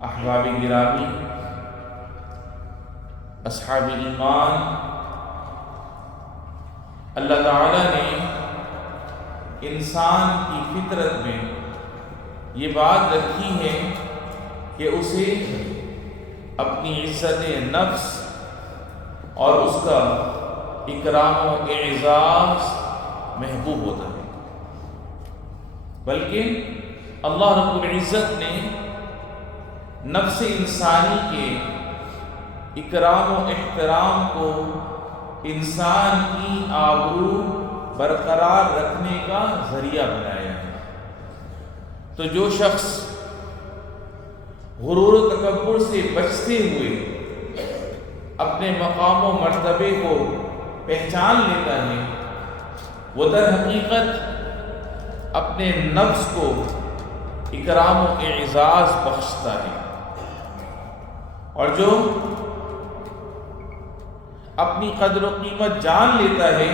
احباب گرامی، اصحاب ایمان، اللہ تعالیٰ نے انسان کی فطرت میں یہ بات رکھی ہے کہ اسے اپنی عزت نفس اور اس کا اکرام و اعزاز محبوب ہوتا ہے، بلکہ اللہ رب العزت نے نفس انسانی کے اکرام و احترام کو انسان کی آبرو برقرار رکھنے کا ذریعہ بنایا ہے۔ تو جو شخص غرور و تکبر سے بچتے ہوئے اپنے مقام و مرتبے کو پہچان لیتا ہے، وہ در حقیقت اپنے نفس کو اکرام و اعزاز بخشتا ہے، اور جو اپنی قدر و قیمت جان لیتا ہے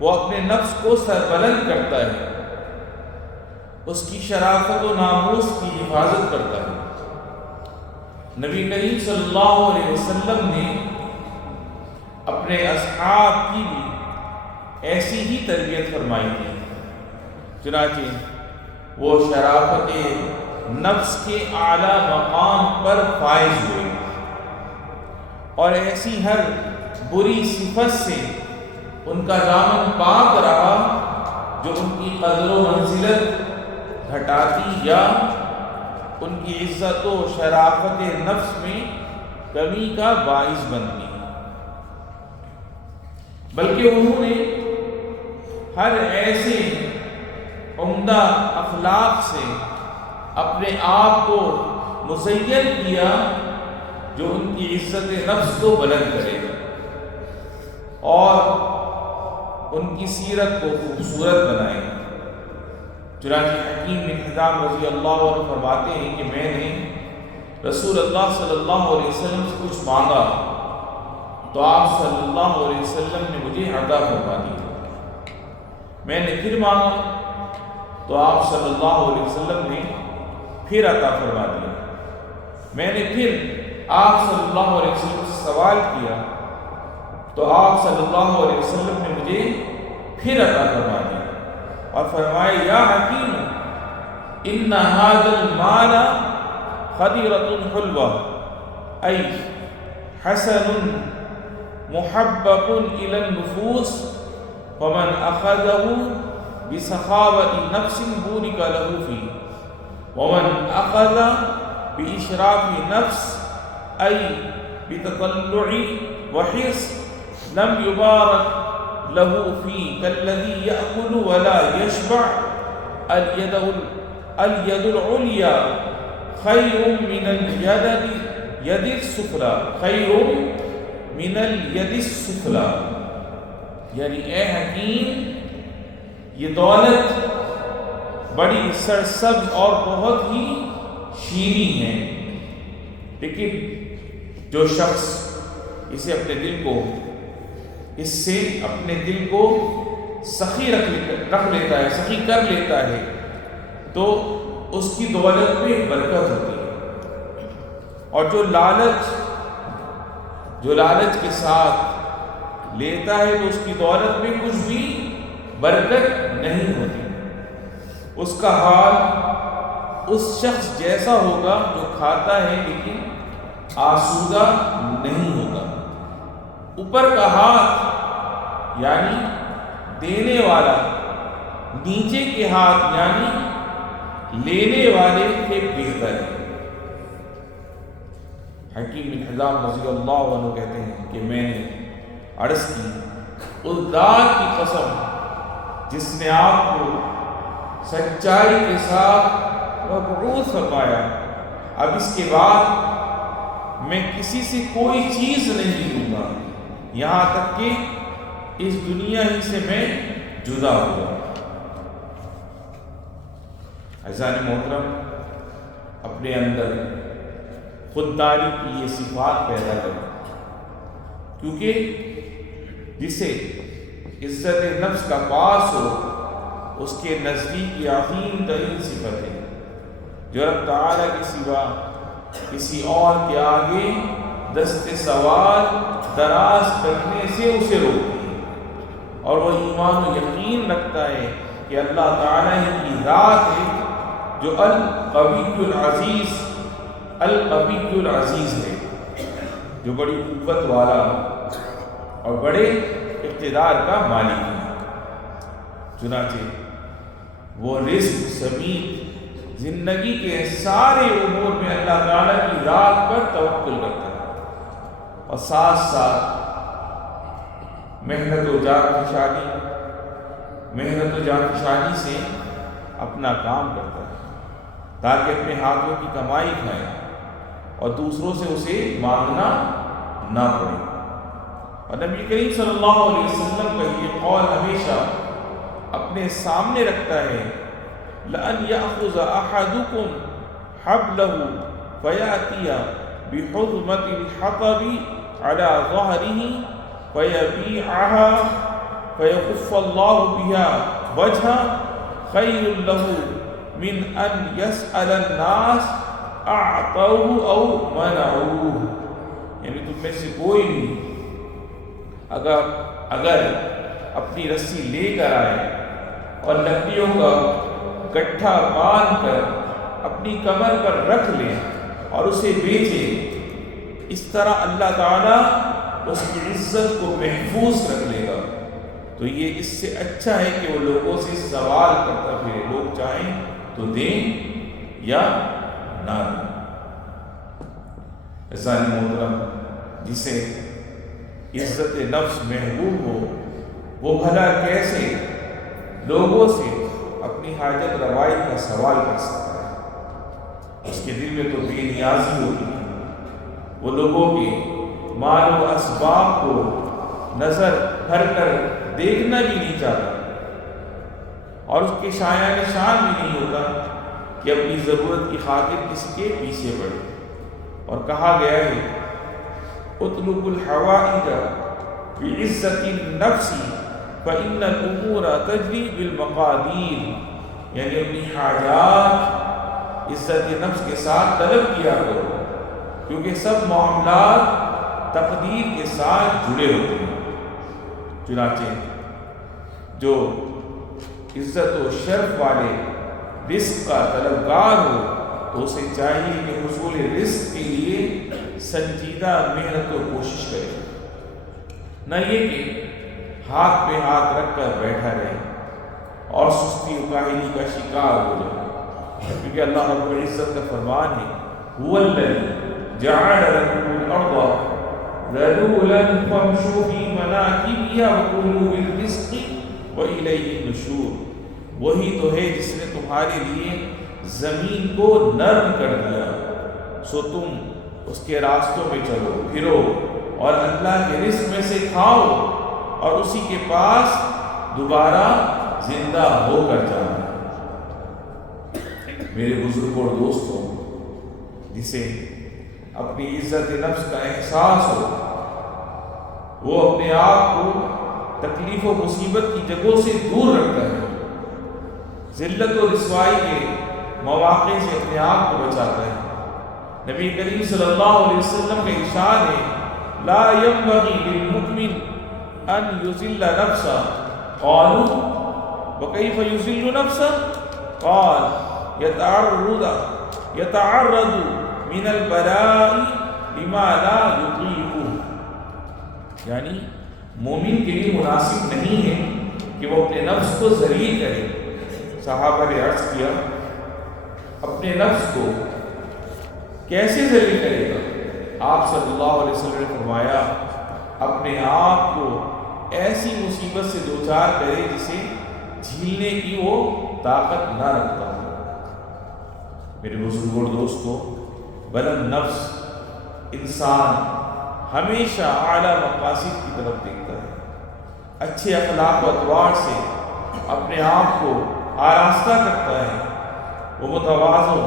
وہ اپنے نفس کو سربلند کرتا ہے، اس کی شرافت و ناموس کی حفاظت کرتا ہے۔ نبی کریم صلی اللہ علیہ وسلم نے اپنے اصحاب کی بھی ایسی ہی تربیت فرمائی تھی، چنانچہ وہ شرافت نفس کے اعلیٰ مقام پر فائز ہوئے اور ایسی ہر بری صفت سے ان کا دامن پاک رہا جو ان کی قدر و منزلت گھٹاتی یا ان کی عزت و شرافت نفس میں کمی کا باعث بنتی، بلکہ انہوں نے ہر ایسے عمدہ اخلاق سے اپنے آپ کو مزین کیا جو ان کی عزت نفس کو بلند کرے اور ان کی سیرت کو خوبصورت بنائے۔ چنانچہ حکیم بن حزام رضی اللہ عنہ فرماتے ہیں کہ میں نے رسول اللہ صلی اللہ علیہ وسلم سے کچھ مانگا تو آپ صلی اللہ علیہ وسلم نے مجھے عطا فرما دی، میں نے پھر مانگا تو آپ صلی اللہ علیہ وسلم نے پھر عطا فرما دیا، میں نے پھر آپ صلی اللہ علیہ وسلم سے سوال کیا تو آپ صلی اللہ علیہ وسلم نے مجھے پھر عطا فرما دیا اور فرمائے یا حکیم ان ھذا المال خدیرۃ حلوہ ای حسن محبب الی النفوس فمن اخذه بسخاوۃ نفس بورک له فیہ ومن اخذ باشراف نفس ای بتطلع وحرص لم يبارك له فی كالذی یأکل ولا یشبع الید العلیا خیر من الید السفلی خیر من الید السفلی، یعنی اے حکیم یہ دولت بڑی سرسبز اور بہت ہی شیریں ہیں، لیکن جو شخص اسے اپنے دل کو سخی رکھ لیتا ہے، سخی کر لیتا ہے تو اس کی دولت میں برکت ہوتی ہے، اور جو لالچ کے ساتھ لیتا ہے تو اس کی دولت میں کچھ بھی برکت نہیں ہوتی، اس کا حال اس شخص جیسا ہوگا جو کھاتا ہے لیکن آسودہ نہیں ہوگا۔ اوپر کا ہاتھ یعنی دینے والا، نیچے کے ہاتھ یعنی لینے والے سے بہتر ہے۔ حکیم بن حزام رضی اللہ عنہ کہتے ہیں کہ میں نے عرض کی اس ذات کی قسم جس نے آپ کو سچائی کے ساتھ مبعوث فرمایا، اب اس کے بعد میں کسی سے کوئی چیز نہیں لوں گا یہاں تک کہ اس دنیا ہی سے میں جدا ہو جاؤں۔ عزیزان محترم، اپنے اندر خودداری کی یہ صفات پیدا کریں، کیونکہ جسے عزت نفس کا پاس ہو اس کے نزدیک یہ عظیم ترین صفت ہے، جو رب تعالیٰ کے سوا کسی اور کے آگے دست سوال دراز کرنے سے اسے روکتی ہے، اور وہ ایمان و یقین رکھتا ہے کہ اللہ تعالیٰ ہی کی ذات ہے جو القوی العزیز ہے، جو بڑی قوت والا اور بڑے اقتدار کا مالک ہے۔ چنانچہ وہ رزق سمیت زندگی کے سارے امور میں اللہ تعالیٰ کی ذات پر توکل کرتا ہے، اور ساتھ ساتھ محنت و جانفشانی سے اپنا کام کرتا ہے تاکہ اپنے ہاتھوں کی کمائی کھائے اور دوسروں سے اسے مانگنا نہ پڑے۔ اور نبی کریم صلی اللہ علیہ وسلم کا یہ قول ہمیشہ اپنے سامنے رکھتا ہے، لَأَنْ يَأْخُذَ أَحَدُكُمْ حَبْلَهُ فَيَأْتِيَ بِحُظْمَةِ الْحَطَبِ عَلَى ظَهْرِهِ فَيَبِيعَهَا فَيَكُفَّ اللَّهُ بِهَا وَجْهَهُ خَيْرٌ لَهُ مِنْ أَنْ يَسْأَلَ النَّاسَ أَعْطَوْهُ أَوْ مَنَعُوهُ۔ یعنی تم میں سے کوئی بھی اگر اپنی رسی لے کر آئے اور لکڑیوں کا گٹھا باندھ کر اپنی کمر پر رکھ لے اور اسے بیچے، اس طرح اللہ تعالیٰ اس کی عزت کو محفوظ رکھ لے گا۔ تو یہ اس سے اچھا ہے کہ وہ لوگوں سے سوال کرتا پھرے، لوگ چاہیں تو دیں یا نہ دیں۔ عزیزان محترم، جسے عزت نفس محبوب ہو وہ بھلا کیسے لوگوں سے اپنی حاجت روائی کا سوال کر سکتا ہے؟ اس کے دل میں تو بے نیازی ہوتی ہے، وہ لوگوں کے مال و اسباب کو نظر بھر کر دیکھنا بھی نہیں چاہتا، اور اس کے شایع نشان بھی نہیں ہوتا کہ اپنی ضرورت کی خاطر کسی کے پیچھے پڑے۔ اور کہا گیا ہے، اطلب الحوائج بعزت النفس فإن الأمور تجری بالمقادیر، یعنی اپنی حاجات عزت نفس کے ساتھ طلب کیا کرو، کیونکہ سب معاملات تقدیر کے ساتھ جڑے ہوتے ہیں۔ چنانچہ جو عزت و شرف والے رزق کا طلبگار ہو تو اسے چاہیے کہ حصول رزق کے لیے سنجیدہ محنت و کوشش کرے، نہ یہ کہ ہاتھ پہ ہاتھ رکھ کر بیٹھا رہے اور سستی و کاہلی کا شکار ہو جائے، کیونکہ اللہ رب العزت کا فرمان ہے، هُوَ الَّذِي جَعَلَ لَكُمُ الْأَرْضَ ذَلُولًا فَامْشُوا فِي مَنَاكِبِهَا وَكُلُوا مِن رِّزْقِهِ وَإِلَيْهِ النُّشُورُ۔ وہی تو ہے جس نے تمہارے لیے زمین کو نرم کر دیا، سو تم اس کے راستوں میں چلو پھرو اور اللہ کے رزق میں سے کھاؤ اور اسی کے پاس دوبارہ زندہ ہو کر جانا۔ میرے بزرگوں اور دوستوں، جسے اپنی عزت نفس کا احساس ہو وہ اپنے آپ کو تکلیف و مصیبت کی جگہوں سے دور رکھتا ہے، ذلت و رسوائی کے مواقع سے اپنے آپ کو بچاتا ہے۔ نبی کریم صلی اللہ علیہ وسلم کا ارشاد ہے، لا ينبغي للمؤمن ان يذل نفسه، قالوا وكيف يذل نفسه؟ قال يتعرض من البلاء لما لا يطيقه، یعنی مومن کے لیے مناسب نہیں ہے کہ وہ اپنے نفس کو ذلیل کرے۔ صحابہ نے عرض کیا، اپنے نفس کو کیسے ذلیل کرے گا؟ آپ صلی اللہ علیہ وسلم نے فرمایا، اپنے آپ کو ایسی مصیبت سے دوچار کرے جسے جھیلنے کی وہ طاقت نہ رکھتا ہو۔ میرے بزرگوں اور دوستوں، بلند نفس انسان ہمیشہ اعلیٰ مقاصد کی طرف دیکھتا ہے، اچھے اخلاق و اطوار سے اپنے آپ کو آراستہ کرتا ہے، وہ متواضع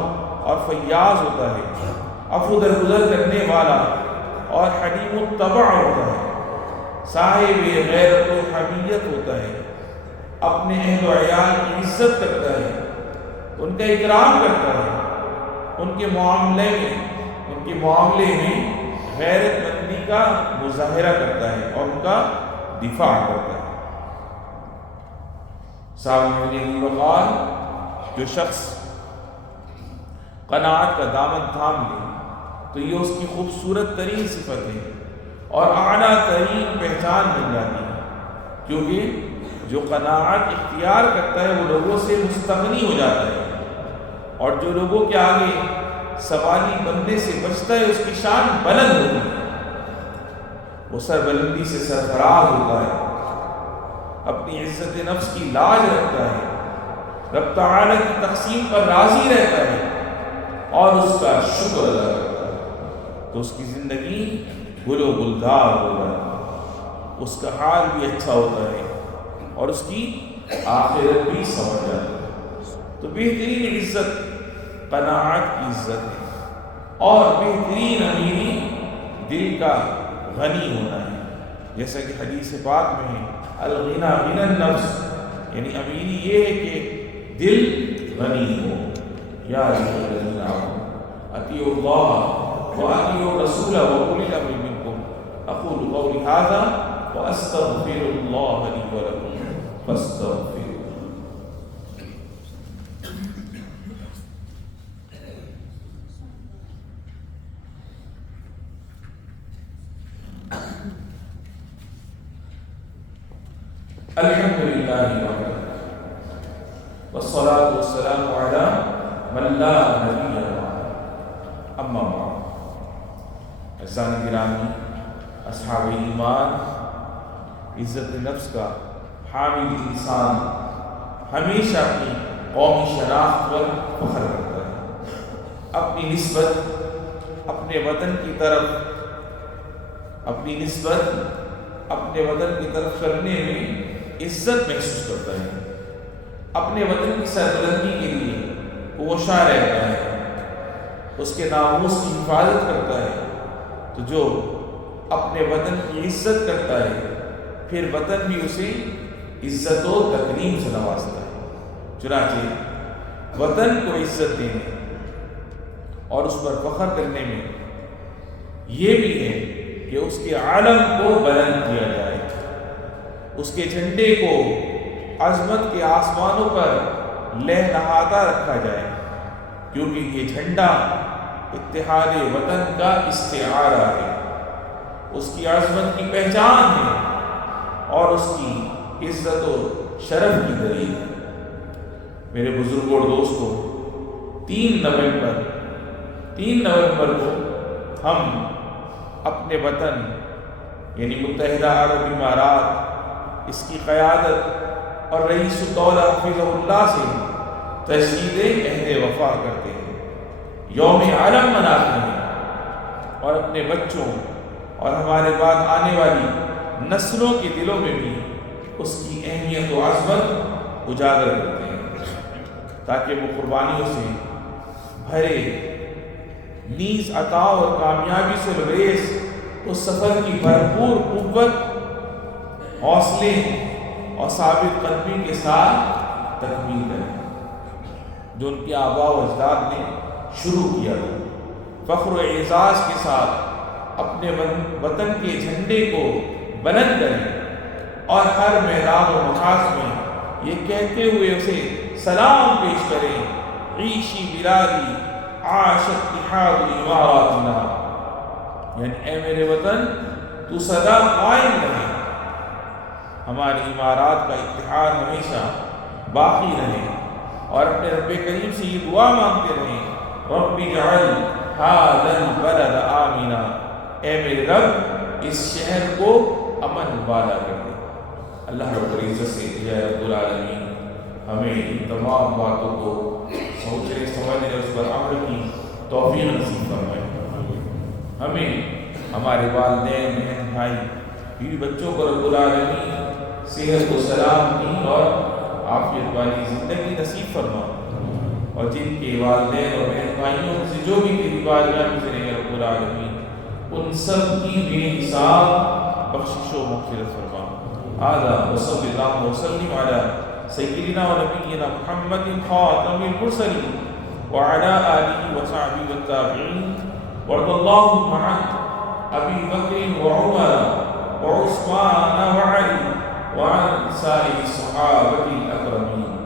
اور فیاض ہوتا ہے، عفو درگزر کرنے والا اور حلیم الطبع ہوتا ہے، صاحب غیرت و حمیت ہوتا ہے، اپنے اہل و عیال کی عزت کرتا ہے، ان کا اکرام کرتا ہے، ان کے معاملے میں غیرت مندی کا مظاہرہ کرتا ہے اور ان کا دفاع کرتا ہے۔ صاحب علیہ وقال جو شخص قناعت کا دامن تھام لے تو یہ اس کی خوبصورت ترین صفت ہے اور اعلیٰ ترین پہچان بن جاتی ہے، کیونکہ جو قناعت اختیار کرتا ہے وہ لوگوں سے مستغنی ہو جاتا ہے، اور جو لوگوں کے آگے سوالی بننے سے بچتا ہے اس کی شان بلند ہوتی ہے، وہ سربلندی سے سرفراز ہوتا ہے، اپنی عزت نفس کی لاج رکھتا ہے، رب تعالی کی تقسیم پر راضی رہتا ہے اور اس کا شکر ادا کرتا ہے، تو اس کی زندگی گل و گلزار ہو جاتی ہے، اس کا حال بھی اچھا ہوتا ہے اور اس کی آخرت بھی سمجھ جاتی ہے۔ تو بہترین عزت قناعت کی عزت ہے، اور بہترین امیری دل کا غنی ہونا ہے، جیسا کہ حدیث پاک میں ہے الغنی غنی النفس، یعنی امیری یہ ہے کہ دل غنی ہو۔ یا ایھا الذین آمنوا اطیعوا اللہ واطیعوا الرسول واولی الامر منکم، اقول قولی ھذا واستغفر اللہ لی ولکم فاستغفروہ۔ الحمدللہ وحدہ والصلاة والسلام علی من لا نبی بعدہ، اما بعد۔ عزیزان گرامی، اصحاب ایمان، عزت نفس کا حامل انسان ہمیشہ اپنی قومی شناخت پر فخر کرتا ہے، اپنی نسبت اپنے وطن کی طرف کرنے میں عزت محسوس کرتا ہے، اپنے وطن کی سربلندی کے لیے کوشاں رہتا ہے، اس کے ناموس کی حفاظت کرتا ہے۔ تو جو اپنے وطن کی عزت کرتا ہے پھر وطن بھی اسے عزت و تکریم سے نوازتا ہے۔ چنانچہ وطن کو عزت دینے اور اس پر فخر کرنے میں یہ بھی ہے کہ اس کے عالم کو بلند کیا جائے، اس کے جھنڈے کو عظمت کے آسمانوں پر لہلہاتا رکھا جائے، کیونکہ یہ جھنڈا اتحاد وطن کا استعارہ ہے، اس کی عظمت کی پہچان ہے اور اس کی عزت و شرف کی دلیل ہے۔ میرے بزرگوں اور دوستوں، 3 نومبر کو ہم اپنے وطن یعنی متحدہ عرب امارات، اس کی قیادت اور رئیس الدولہ حفظہ اللہ سے تجدید عہد وفا کرتے ہیں، یوم عالم مناتے ہیں، اور اپنے بچوں اور ہمارے بعد آنے والی نسلوں کے دلوں میں بھی اس کی اہمیت و عظمت اجاگر کرتے ہیں، تاکہ وہ قربانیوں سے بھرے نیز عطا اور کامیابی سے لبریز اس سفر کی بھرپور قوت، حوصلے اور ثابت قدمی کے ساتھ تکمیل کریں جو ان کے آباء و اجداد نے شروع کیا تھا۔ فخر و اعزاز کے ساتھ اپنے وطن کے جھنڈے کو بلند کریں اور ہر میدان و مقاصد میں یہ کہتے ہوئے اسے سلام پیش کریں، عیشی بلادی عاش اتحاد اماراتنا، یعنی اے میرے وطن تو سدا قائم رہے، ہماری امارات کا اتحاد ہمیشہ باقی رہے، اور اپنے رب کریم سے یہ دعا مانگتے رہیں، رب اجعل ھذا البلد آمنا، اے میرے رب اس شہر کو امن والا کر دے۔ اللہ رب العزت سے یا رب العالمین ہمیں ان تمام باتوں کو سوچنے سمجھنے اور اس پر عمل کی توفیق نصیب فرمائے۔ ہمیں ہمارے والدین، بہن، بھائی، بیوی بچوں کو رب العالمین صحت و سلامتی اور عافیت والی زندگی نصیب فرما، اور جن کے والدین اور بہن بھائیوں سے جو بھی تیری بارگاہ میں گزرے ہیں رب العالمین ان سب کی بے حساب بخشش و مغفرت فرما۔ ھذا وصلی اللہ وسلم علی سیدنا و نبینا محمد خاتم المرسلین وعلى آله وصحبه والتابعين وارض اللهم عن أبي بكر وعمر وعثمان وعلي وعن سائر الصحابة الأكرمين